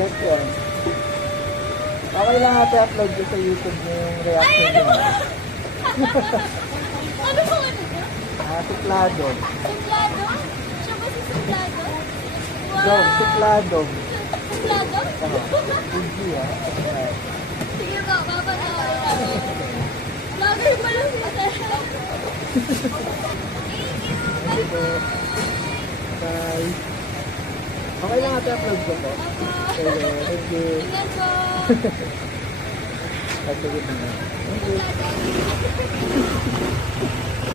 Joke yan. Okay lang ate upload ko sa YouTube niyo yung reaction niyo. Ano po ano? Suplado. Suplado? Siya ba si Suplado? Dog, suplado. Suplado? Hindi ah. Sige po, papanoorin namin. Vlogger pa lang si Sir. Thank you. Bye. Okay lang ate upload ko po. Thank you. Ingat po. Thank you.